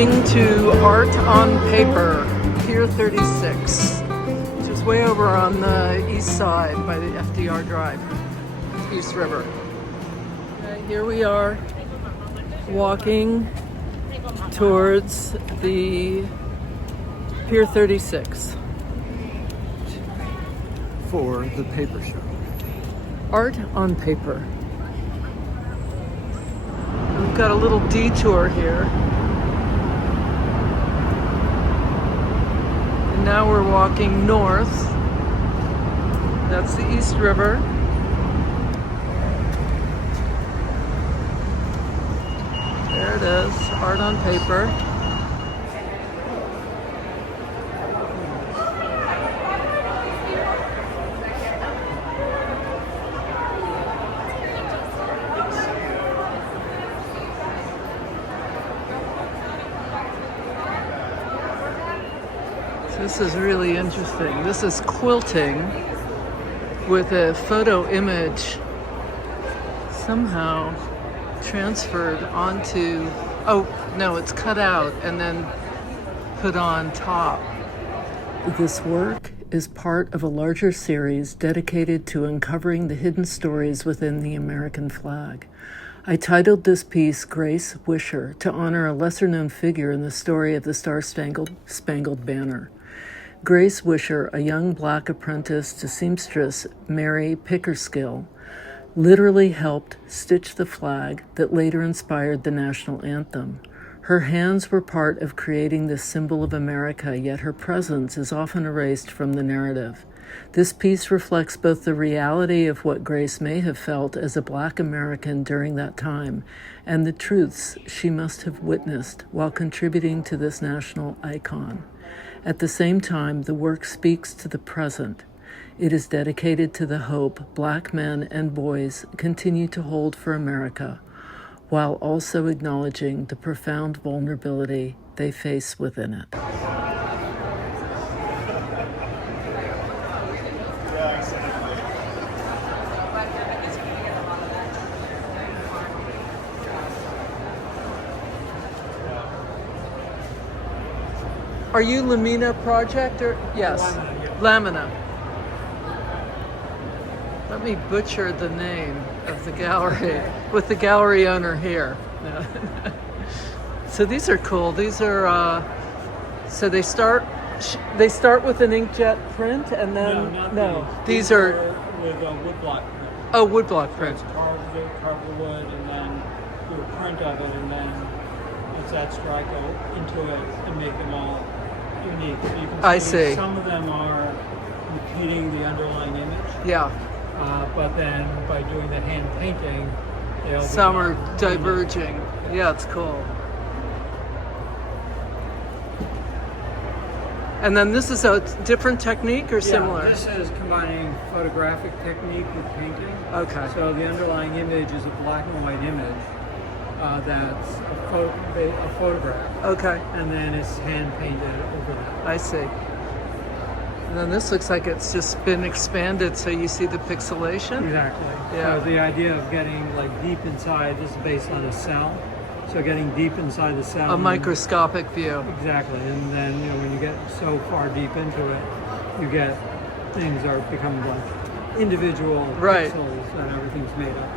Heading to Art on Paper, Pier 36, which is way over on the east side by the FDR Drive, East River. Okay, here we are walking towards the Pier 36 for the paper show. Art on Paper. We've got a little detour here. And now we're walking north. That's the East River. There it is, Art on Paper. This is really interesting. This is quilting with a photo image somehow transferred onto, oh no, it's cut out and then put on top. This work is part of a larger series dedicated to uncovering the hidden stories within the American flag. I titled this piece Grace Wisher to honor a lesser-known figure in the story of the Star-Spangled Banner. Grace Wisher, a young black apprentice to seamstress Mary Pickerskill, literally helped stitch the flag that later inspired the national anthem. Her hands were part of creating this symbol of America, yet her presence is often erased from the narrative. This piece reflects both the reality of what Grace may have felt as a Black American during that time and the truths she must have witnessed while contributing to this national icon. At the same time, the work speaks to the present. It is dedicated to the hope Black men and boys continue to hold for America, while also acknowledging the profound vulnerability they face within it. Are you Lamina Project or yes? Lamina. Let me butcher the name of the gallery with the gallery owner here. No. So these are cool. These are so they start with an inkjet print and then these are with a woodblock print. Oh, woodblock print. So it's carve the wood and then do a print of it and then it's that strike into it and make them all unique. So you can see some of them are repeating the underlying image. Yeah. But then by doing the hand painting, some are diverging. Yeah, it's cool. And then this is a different technique or similar? This is combining photographic technique with painting. Okay. So the underlying image is a black and white image that's a photograph. Okay. And then it's hand painted over that. I see. And then this looks like it's just been expanded so you see the pixelation. Exactly. Yeah. So the idea of getting like deep inside, this is based on a cell. So getting deep inside the cell. A microscopic view. Exactly. And then when you get so far deep into it, you get things are become like individual pixels and everything's made up.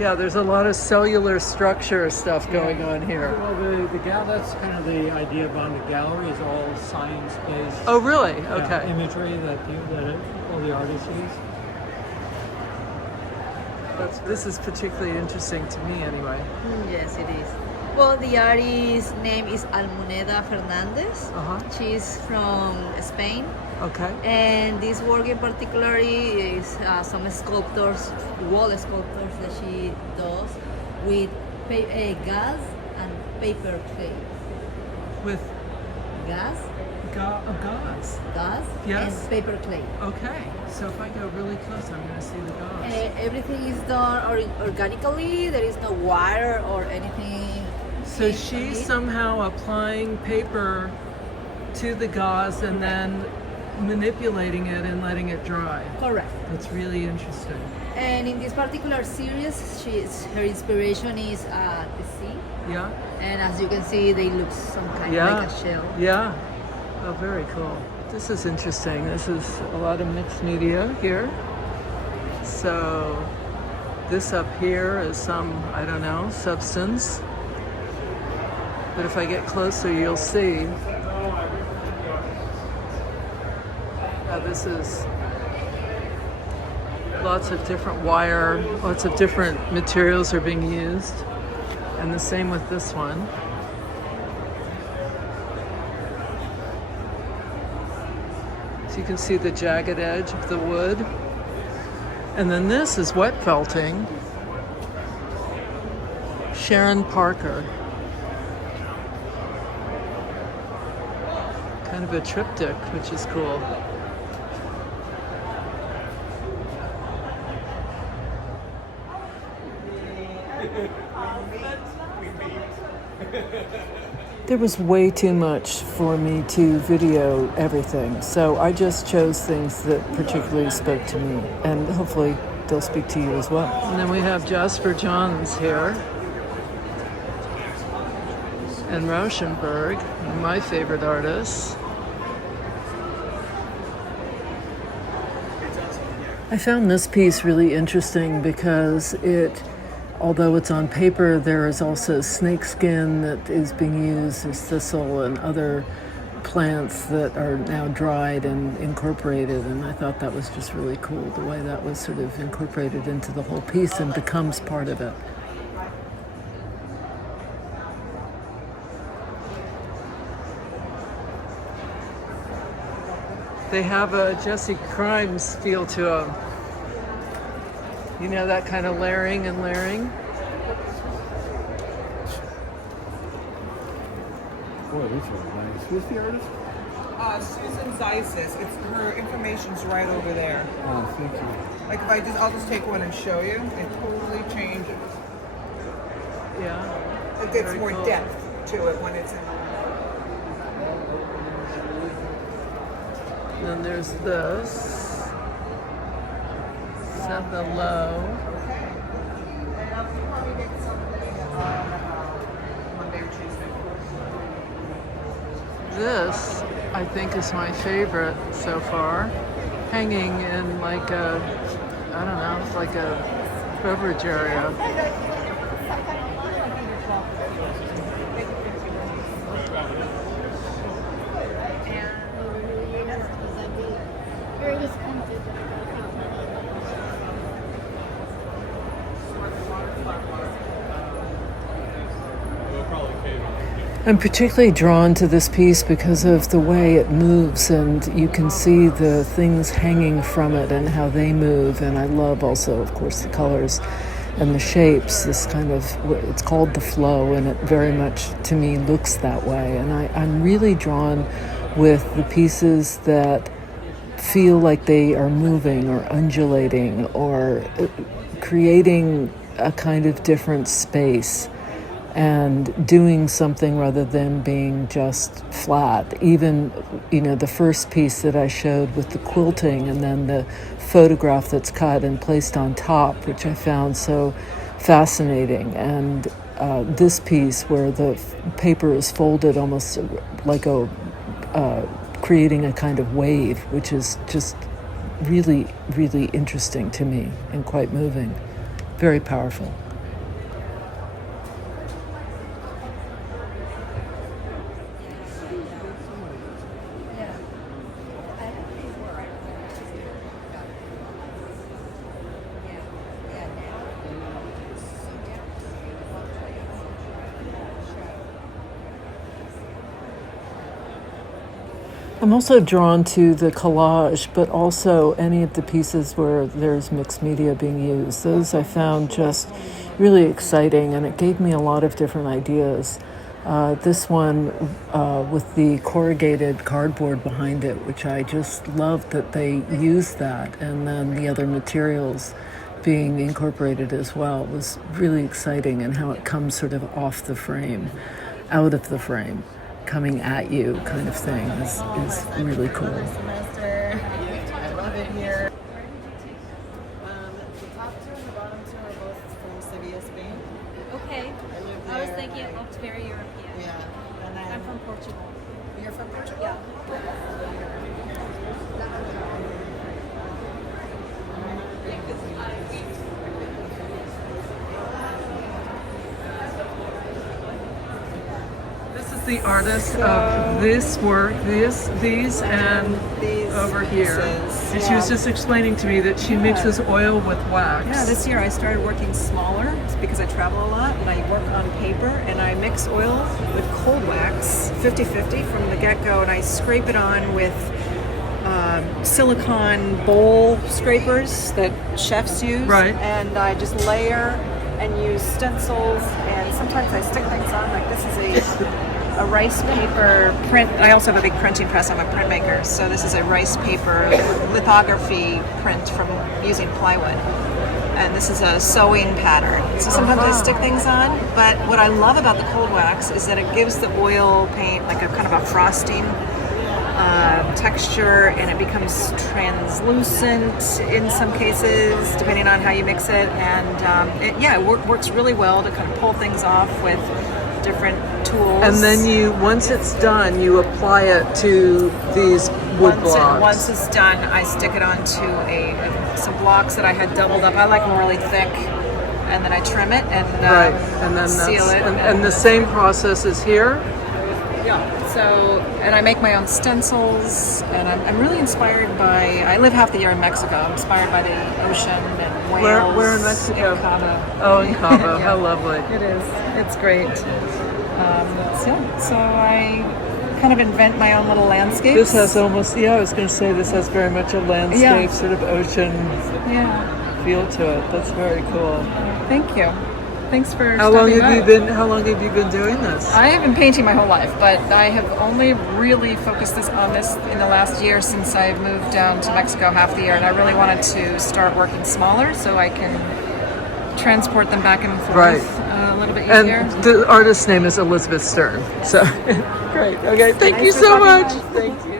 Yeah, there's a lot of cellular structure stuff going on here. Well, that's kind of the idea behind the gallery is all science-based. Oh, really? Okay. Imagery that all the artists use. This is particularly interesting to me, anyway. Yes, it is. Well, the artist's name is Almuneda Fernandez. She's from Spain. Okay. And this work in particular is some sculptures, wall sculptures that she does with gas and paper clay. With gas? Gauze. Gas Yes. and paper clay. Okay. So if I go really close, I'm going to see the gauze. Everything is done organically. There is no wire or anything. So she's somehow applying paper to the gauze and then manipulating it and letting it dry. Correct. That's really interesting. And in this particular series, her inspiration is the sea. Yeah. And as you can see, they look some kind of like a shell. Yeah. Oh, very cool. This is interesting. This is a lot of mixed media here. So this up here is some, I don't know, substance. But if I get closer, you'll see. This is lots of different wire, lots of different materials are being used. And the same with this one. So you can see the jagged edge of the wood. And then this is wet felting. Sharon Parker. Kind of a triptych, which is cool. There was way too much for me to video everything, so I just chose things that particularly spoke to me, and hopefully they'll speak to you as well. And then we have Jasper Johns here, and Rauschenberg, my favorite artists. I found this piece really interesting because although it's on paper, there is also snakeskin that is being used as thistle and other plants that are now dried and incorporated. And I thought that was just really cool, the way that was sort of incorporated into the whole piece and becomes part of it. They have a Jesse Crimes feel to them. You know, that kind of layering and layering. Boy, these are nice. Who's the artist? Susan Zeisis. It's her information's right over there. Oh, thank you. Like if I'll just take one and show you. It totally changes. Yeah. It gets Very more cool. depth to it when it's in. Then there's this. Set the low. This, I think, is my favorite so far. Hanging in like a, I don't know, it's like a beverage area. I'm particularly drawn to this piece because of the way it moves, and you can see the things hanging from it and how they move. And I love also, of course, the colors and the shapes. This kind of, it's called the flow, and it very much, to me, looks that way. And I'm really drawn with the pieces that feel like they are moving or undulating or creating a kind of different space and doing something rather than being just flat. Even, the first piece that I showed with the quilting and then the photograph that's cut and placed on top, which I found so fascinating. And this piece where the paper is folded almost like creating a kind of wave, which is just really, really interesting to me and quite moving. Very powerful. I'm also drawn to the collage, but also any of the pieces where there's mixed media being used. Those I found just really exciting, and it gave me a lot of different ideas. This one with the corrugated cardboard behind it, which I just loved that they used that, and then the other materials being incorporated as well was really exciting, and how it comes sort of off the frame, out of the frame, coming at you kind of thing is really cool. I love it here. The top Portugal. You're from Portugal? Yeah. This is the artist of this work, these, and these over here. pieces, And she was yeah. just explaining to me that she mixes oil with wax. Yeah, this year I started working smaller. It's because I travel a lot and I work on paper and I mix oil with cold wax, 50-50 from the get-go, and I scrape it on with silicone bowl scrapers that chefs use. Right. And I just layer and use stencils, and sometimes I stick things on, like this is a rice paper print. I also have a big printing press. I'm a printmaker, so this is a rice paper lithography print from using plywood. And this is a sewing pattern. So sometimes I stick things on, but what I love about the cold wax is that it gives the oil paint like a kind of a frosting texture, and it becomes translucent in some cases, depending on how you mix it. And it works really well to kind of pull things off with different tools. And then once it's done, you apply it to these wood blocks. Once it's done, I stick it onto some blocks that I had doubled up. I like them really thick, and then I trim it and and then seal it. And the same process is here. Yeah. So, and I make my own stencils, and I'm really inspired by. I live half the year in Mexico. I'm inspired by the ocean and whales. Where in Mexico? In Cabo. Oh, in Cabo. Yeah. How lovely. It is. It's great. So I kind of invent my own little landscapes. This has almost, I was going to say this has very much a landscape, sort of ocean feel to it. That's very cool. Thank you. Thanks for How long stopping have by. you been? How long have you been doing this? I have been painting my whole life, but I have only really focused on this in the last year since I moved down to Mexico half the year, and I really wanted to start working smaller so I can transport them back and forth a little bit easier. And the artist's name is Elizabeth Stern. So great. Okay. Thank you so much. Thank you.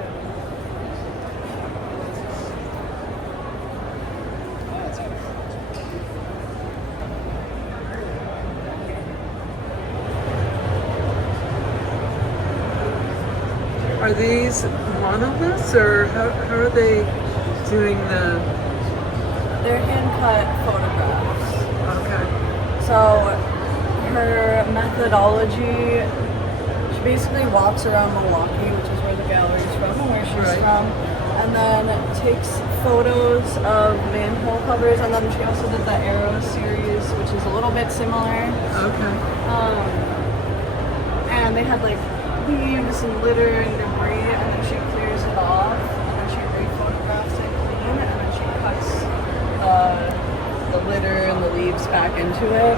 Are these monoliths, or how are they doing the? They're hand-cut photographs. Okay. So her methodology, she basically walks around Milwaukee, which is where the gallery is from and where she's from, and then takes photos of manhole covers, and then she also did the Arrow series, which is a little bit similar. Okay. And they had like leaves and litter and debris, and then she clears it off, and then she re-photographs it clean, and then she cuts the litter and the leaves back into it.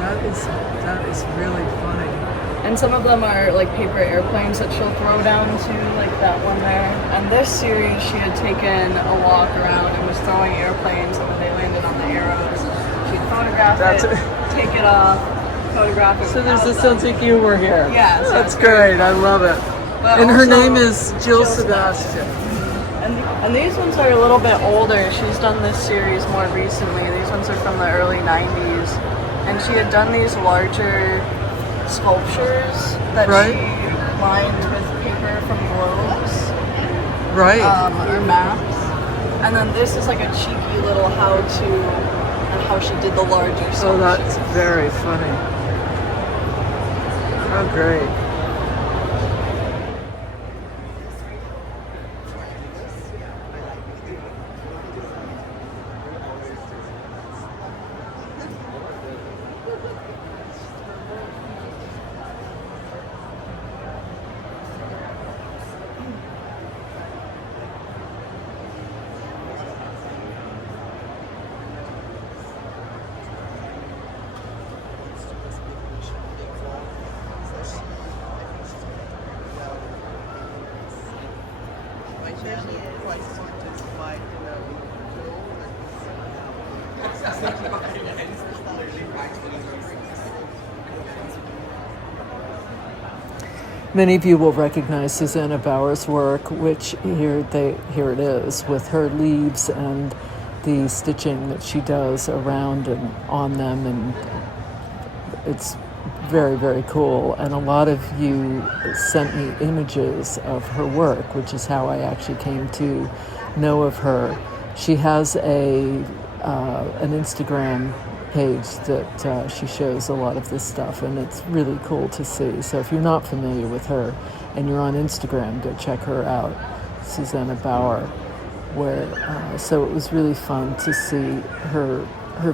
That is really funny. And some of them are like paper airplanes that she'll throw down to, like that one there. And this series, she had taken a walk around and was throwing airplanes, and when they landed on the arrows, she'd photograph it, take it off, photograph it. So there's a sense of humor here. Yeah, so That's great. I love it. But And her also name is Jill Sebastian. And these ones are a little bit older. She's done this series more recently. These ones are from the early 90s. And she had done these larger sculptures that she lined with paper from globes. Right. Or maps. And then this is like a cheeky little how-to on how she did the larger sculptures. Oh, that's very funny. Oh, great. Many of you will recognize Susanna Bauer's work, which here it is with her leaves and the stitching that she does around and on them, and it's very, very cool. And a lot of you sent me images of her work, which is how I actually came to know of her. She has an Instagram page that she shows a lot of this stuff, and it's really cool to see. So if you're not familiar with her and you're on Instagram, go check her out, Susanna Bauer. So it was really fun to see her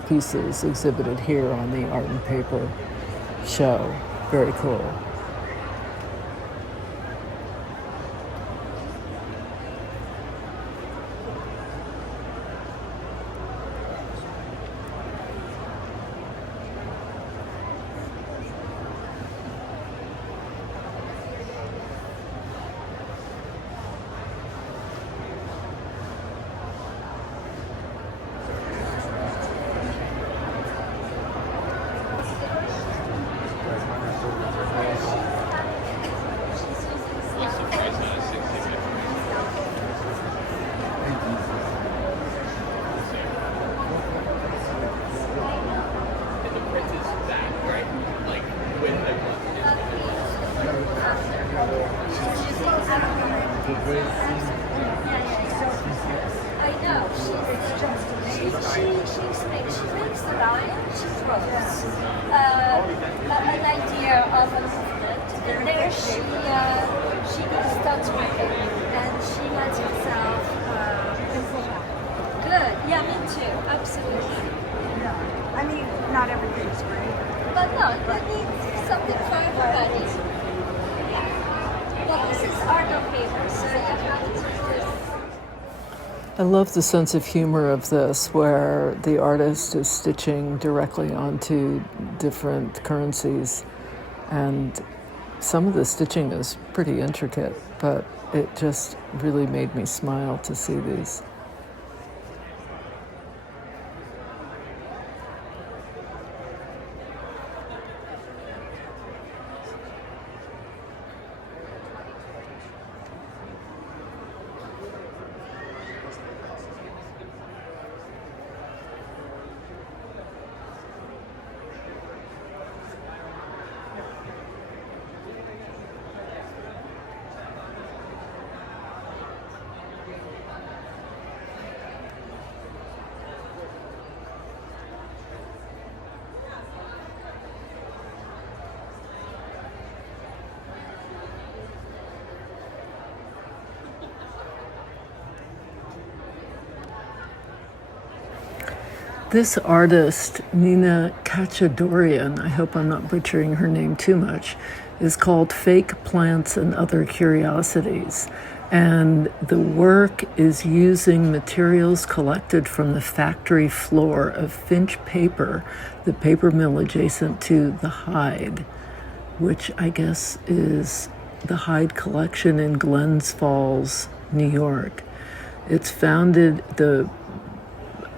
pieces exhibited here on the Art and Paper show. Very cool. I love the sense of humor of this, where the artist is stitching directly onto different currencies, and some of the stitching is pretty intricate, but it just really made me smile to see these. This artist, Nina Kachadorian, I hope I'm not butchering her name too much, is called Fake Plants and Other Curiosities. And the work is using materials collected from the factory floor of Finch Paper, the paper mill adjacent to the Hyde, which I guess is the Hyde collection in Glens Falls, New York. The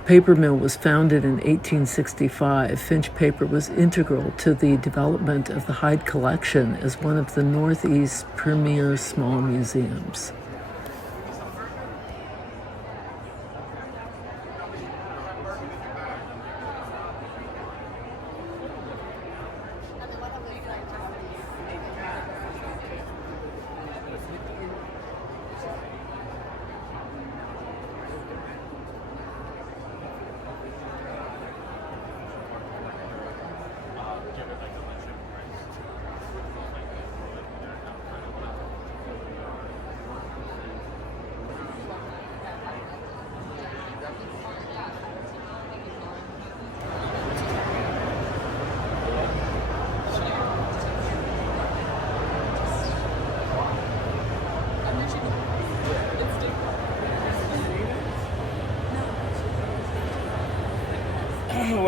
paper mill was founded in 1865. Finch Paper was integral to the development of the Hyde collection as one of the Northeast's premier small museums.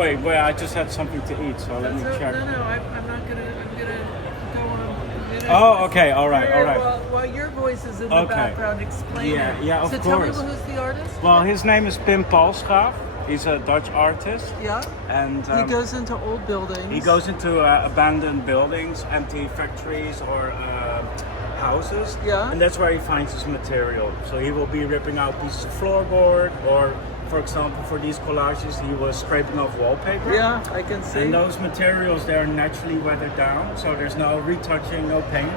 Wait, I just had something to eat, so let me check. I'm not gonna, I'm gonna go on. Oh, okay, all right. While your voice is in the background, explain it. Yeah, of course. So tell me who's the artist? Well, his name is Pim Palsgraaf. He's a Dutch artist. Yeah. And he goes into old buildings. He goes into abandoned buildings, empty factories or houses. Yeah. And that's where he finds his material. So he will be ripping out pieces of floorboard or for example, for these collages, he was scraping off wallpaper. Yeah, I can see. And those materials, they're naturally weathered down, so there's no retouching, no paint.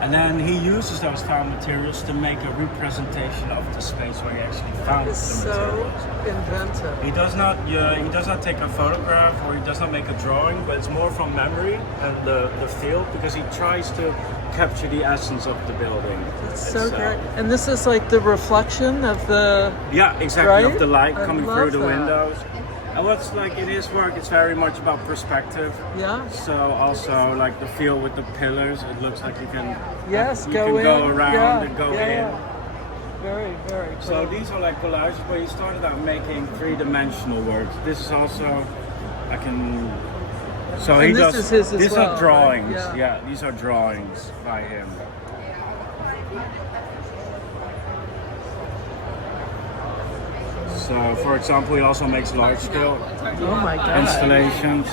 And then he uses those tile materials to make a representation of the space where he actually found the So materials. inventive. He does not take a photograph or he does not make a drawing, but it's more from memory and the feel, because he tries to capture the essence of the building. It's so great. And this is like the reflection of the... Yeah, exactly, right? of the light I coming love through the that. windows. And what's like in his work, it's very much about perspective. Yeah. So also like the feel with the pillars, it looks like you can Yes, you go can in. go around Yeah, and go yeah, in. yeah. Very, very cool. So these are like collages where he started out making three-dimensional works. This is also, I can. So And he this does. is his as these well, are drawings. right? Yeah, these are drawings by him. So, for example, he also makes large-scale Oh my God. installations.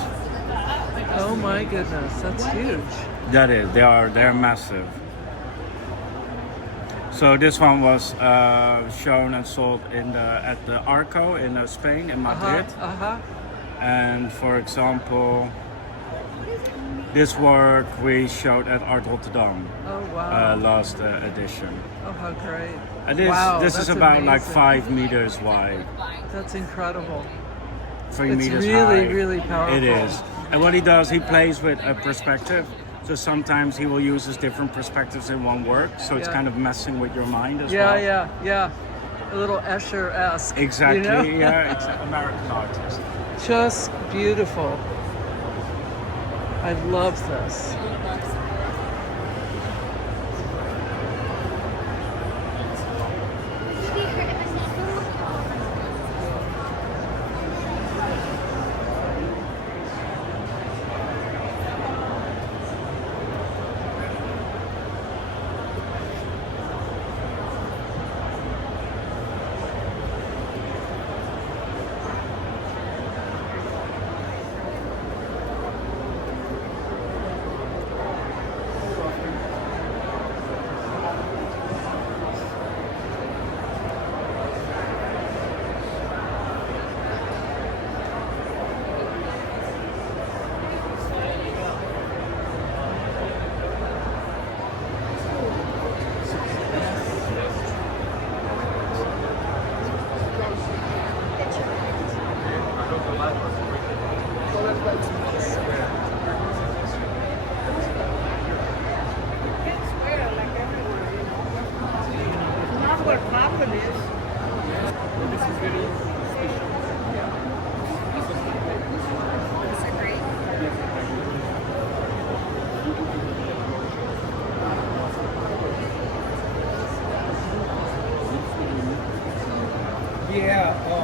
Oh my goodness, that's huge. That is, they're massive. So this one was shown and sold at the Arco in Spain, in Madrid. Uh-huh. And for example, this work we showed at Art Rotterdam Oh wow. last edition. Oh, how great. And this, Wow, this is that's about like amazing. 5 meters wide, That's incredible. 3 It's meters really, high. really powerful. It is. And what he does, he plays with a perspective. So sometimes he will use his different perspectives in one work. So it's Yeah. kind of messing with your mind as Yeah, well. yeah. A little Escher-esque. Exactly, You know? yeah, it's an American artist. Just beautiful. I love this.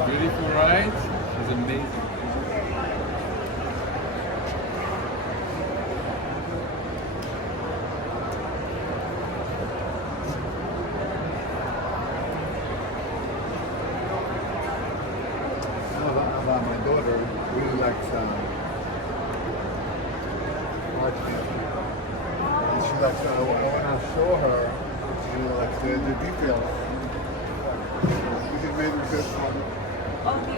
Beautiful, right? She's amazing. About my daughter really likes art. And she likes, I want to show her, like the details. We can maybe just Oh, the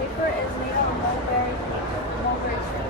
paper is made of mulberry tree.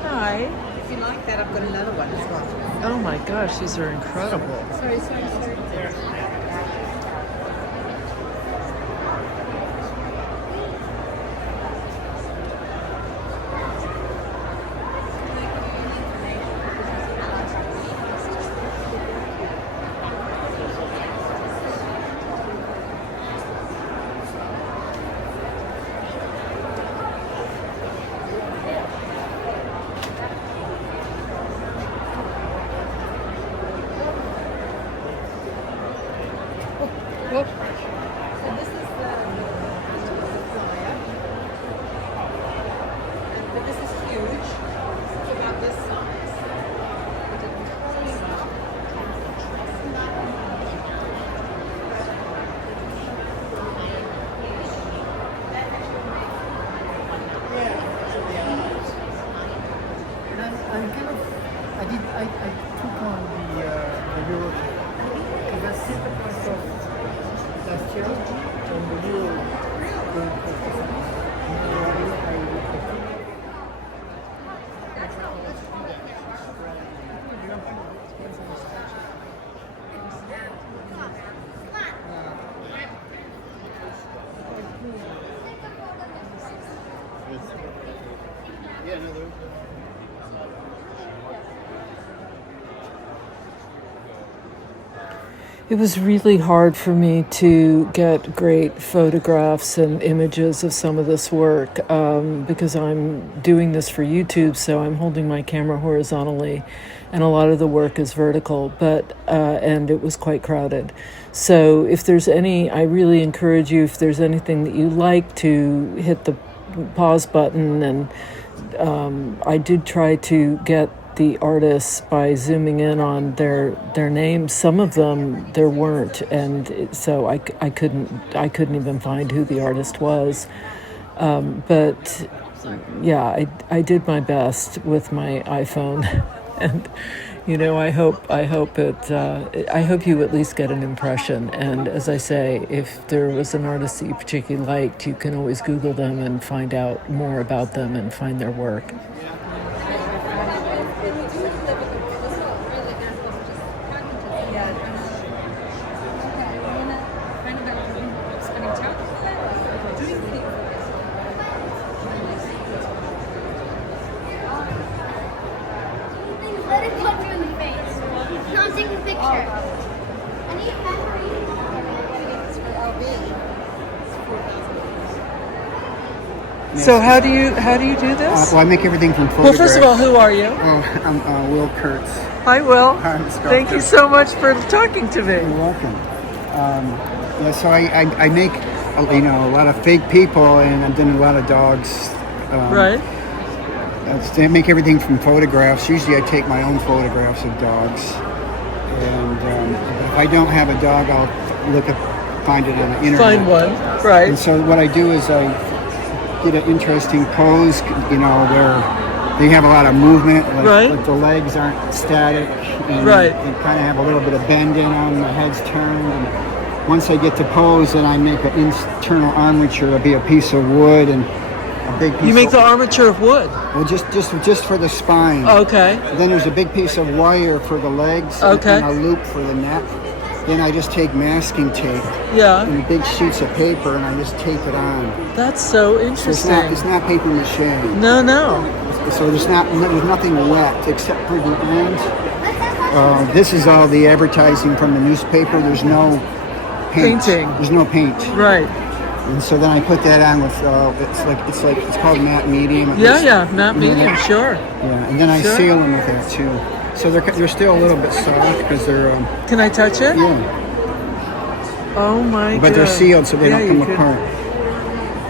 Hi. If you like that, I've got another one as well. Oh my gosh, these are incredible. Sorry. So this is the flyer. But this is huge. It's about this size. I took on the Euro because I see the price of last year on the Euro It was really hard for me to get great photographs and images of some of this work because I'm doing this for YouTube, so I'm holding my camera horizontally, and a lot of the work is vertical, but and it was quite crowded. So if there's any, I really encourage you, if there's anything that you like, to hit the pause button. And I did try to get the artists by zooming in on their names. Some of them there weren't, and so I couldn't even find who the artist was. But yeah, I did my best with my iPhone, and I hope you at least get an impression. And as I say, if there was an artist that you particularly liked, you can always Google them and find out more about them and find their work. Let it punch you in the face. Not take a picture. I need memory. So how do you do this? Well, I make everything from Well, photographs. first of all, who are you? Oh, I'm Will Kurtz. Hi, Will. I'm a sculptor. Thank you so much for talking to me. You're welcome. Yeah, so I make a lot of fake people, and I'm doing a lot of dogs. Right. I make everything from photographs. Usually I take my own photographs of dogs. And if I don't have a dog, I'll find it on the internet. Find one, right. And so what I do is I get an interesting pose, where they have a lot of movement. Like the legs aren't static. And right. They kind of have a little bit of bend in them, the head's turned. And once I get to pose, then I make an internal armature. It'll be a piece of wood and a big piece. You make the armature of wood? Well, just for the spine. Okay. Then there's a big piece of wire for the legs. Okay. And a loop for the neck. Then I just take masking tape. Yeah. And big sheets of paper, and I just tape it on. That's so interesting. So it's not paper mache. No. So there's nothing wet except for the end. This is all the advertising from the newspaper. There's no painting. There's no paint. Right. And so then I put that on with it's called matte medium. Matte medium, sure. Yeah, and then I seal them with that too. So they're still a little bit soft because they're. Can I touch it? Yeah. Oh my god. But they're sealed so they don't come apart.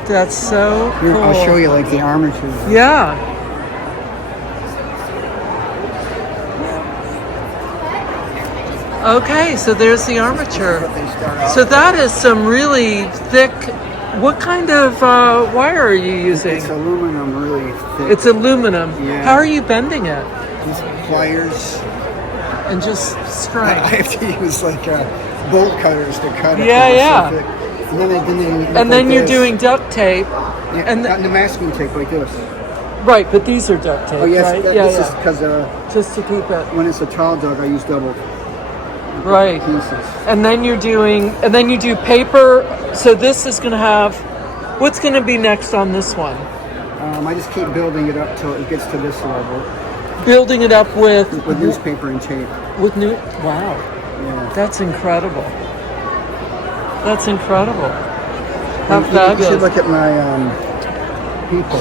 That's so Here, cool. I'll show you like the armature. Yeah. Okay, so there's the armature. So that is some really thick. What kind of wire are you using? It's aluminum, really thick. It's aluminum. Yeah. How are you bending it? Just pliers. And just string. I have to use like bolt cutters to cut it. Yeah, yeah. So thick. And then you're doing duct tape. Yeah, and the masking tape like this. Right, but these are duct tape, Oh yes, right? this is because just to keep it. when it's a tall dog, I use double Right. pieces. And then you do paper. So this is going to have, what's going to be next on this one? I just keep building it up till it gets to this level Building it up with newspaper and tape. Wow. Yeah. That's incredible. That's incredible. How You fabulous. should look at my people.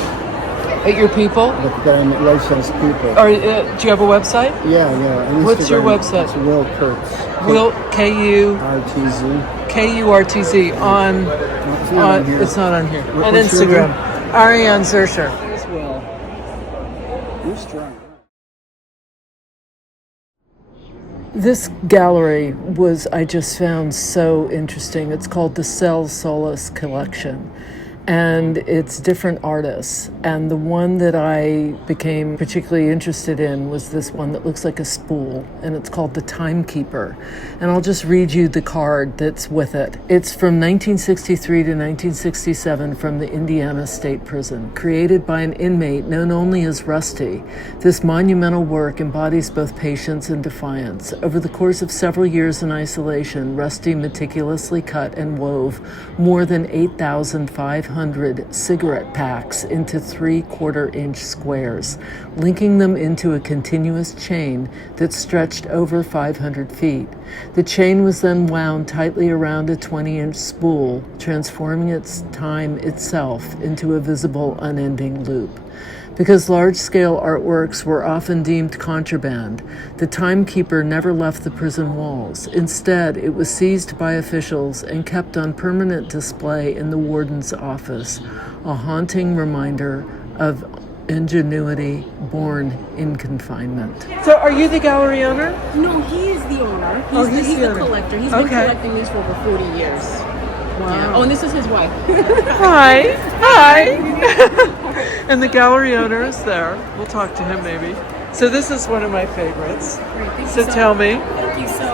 At your people? Look at life size people. Or, do you have a website? Yeah, yeah. On What's your Instagram, website? It's Will Kurtz. Will KU RTZ. KURTZ on. It's not on here. It's not on here. On What's your Instagram. name? Ariane Zurcher. As well. You're strong. This gallery I just found so interesting. It's called the Cell Solace Collection. And it's different artists. And the one that I became particularly interested in was this one that looks like a spool, and it's called The Timekeeper. And I'll just read you the card that's with it. It's from 1963 to 1967 from the Indiana State Prison, created by an inmate known only as Rusty. This monumental work embodies both patience and defiance. Over the course of several years in isolation, Rusty meticulously cut and wove more than 8,500 cigarette packs into 3/4-inch squares, linking them into a continuous chain that stretched over 500 feet. The chain was then wound tightly around a 20-inch spool, transforming its time itself into a visible, unending loop. Because large-scale artworks were often deemed contraband, the Timekeeper never left the prison walls. Instead, it was seized by officials and kept on permanent display in the warden's office, a haunting reminder of ingenuity born in confinement. So are you the gallery owner? No, he is the owner. He's the collector. He's been collecting these for over 40 years. Wow. Yeah. Oh, and this is his wife. Hi. And the gallery owner is there. We'll talk to him maybe. So this is one of my favorites. Great, so tell me. Thank you. So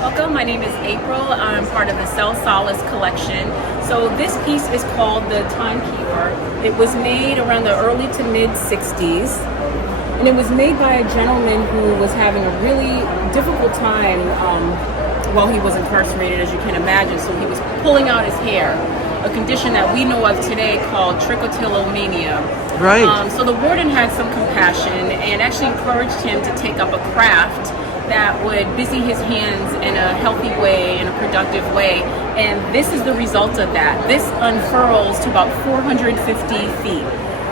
welcome. My name is April. I'm part of the Cell Solace collection. So this piece is called The Timekeeper. It was made around the early to mid 60s. And it was made by a gentleman who was having a really difficult time while he was incarcerated, as you can imagine. So he was pulling out his hair, a condition that we know of today called trichotillomania. Right. So the warden had some compassion and actually encouraged him to take up a craft that would busy his hands in a healthy way, in a productive way. And this is the result of that. This unfurls to about 450 feet.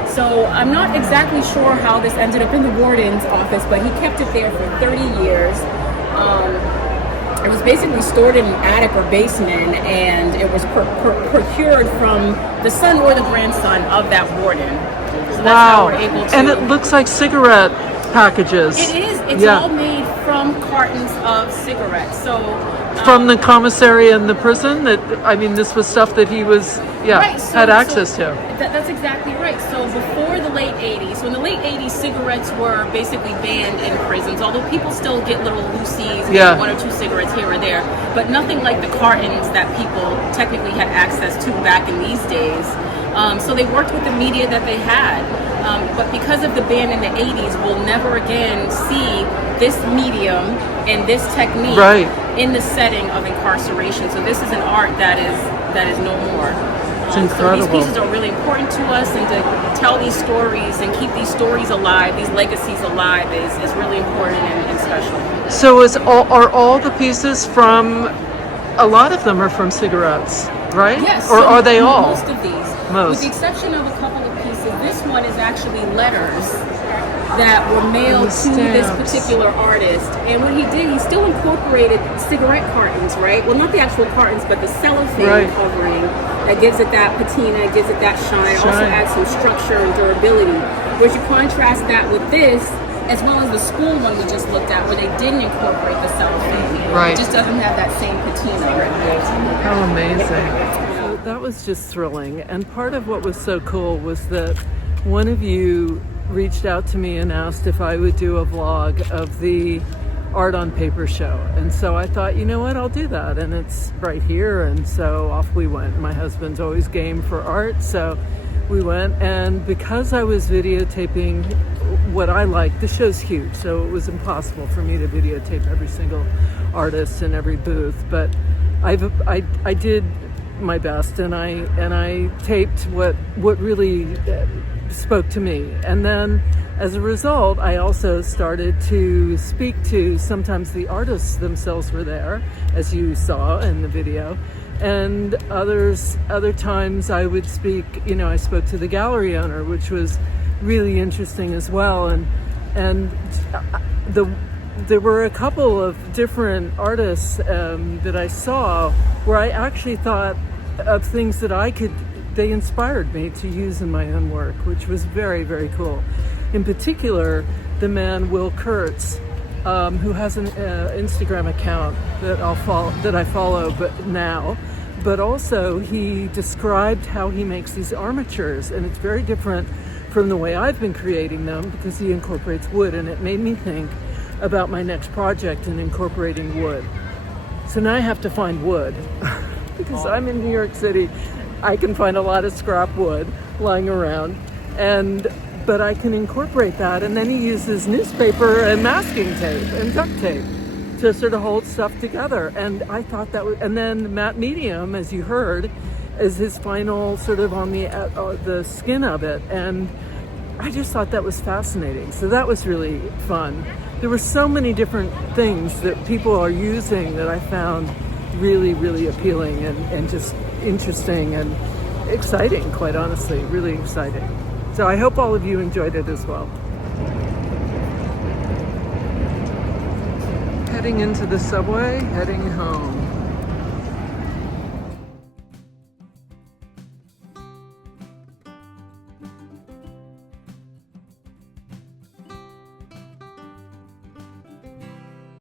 So I'm not exactly sure how this ended up in the warden's office, but he kept it there for 30 years. It was basically stored in an attic or basement, and it was procured from the son or the grandson of that warden. So that's how we're able to. And it looks like cigarette packages. It is. It's all made from cartons of cigarettes. So from the commissary and the prison. This was stuff that he was had access to. That's exactly right. So before the late 80s, so in the late 80s, cigarettes were basically banned in prisons, although people still get little loosies, one or two cigarettes here or there, but nothing like the cartons that people technically had access to back in these days. So they worked with the media that they had. But because of the ban in the 80s, we'll never again see this medium and this technique in the setting of incarceration. So this is an art that is no more. It's incredible. So these pieces are really important to us, and to tell these stories and keep these stories alive, these legacies alive, is really important and special. So are all the pieces from? A lot of them are from cigarettes, right? Yes. Or are they all? Most of these. Most. With the exception of a couple of pieces, this one is actually letters that were mailed to this particular artist. And what he did, he still incorporated cigarette cartons, right? Well, not the actual cartons, but the cellophane covering that gives it that patina, gives it that shine, also adds some structure and durability. Whereas you contrast that with this, as well as the school one we just looked at, where they didn't incorporate the cellophane. Right. It just doesn't have that same patina. How amazing. So that was just thrilling. And part of what was so cool was that one of you reached out to me and asked if I would do a vlog of the Art on Paper show. And so I thought, you know what, I'll do that. And it's right here. And so off we went. My husband's always game for art. So we went. And because I was videotaping what I like, the show's huge. So it was impossible for me to videotape every single artist in every booth. But I did my best, and I taped what really spoke to me. And then as a result, I also started to speak to, sometimes the artists themselves were there, as you saw in the video, and other times I would speak, I spoke to the gallery owner, which was really interesting as well. And there were a couple of different artists that I saw where I actually thought of things that they inspired me to use in my own work, which was very, very cool. In particular, the man Will Kurtz, who has an Instagram account that I follow, but also he described how he makes these armatures, and it's very different from the way I've been creating them because he incorporates wood, and it made me think about my next project and incorporating wood. So now I have to find wood because I'm in New York City. I can find a lot of scrap wood lying around, but I can incorporate that. And then he uses newspaper and masking tape and duct tape to sort of hold stuff together. And I thought that was, and then matte medium, as you heard, is his final sort of on the skin of it. And I just thought that was fascinating. So that was really fun. There were so many different things that people are using that I found really, really appealing and just interesting and exciting, quite honestly, really exciting. So I hope all of you enjoyed it as well. Heading into the subway, heading home.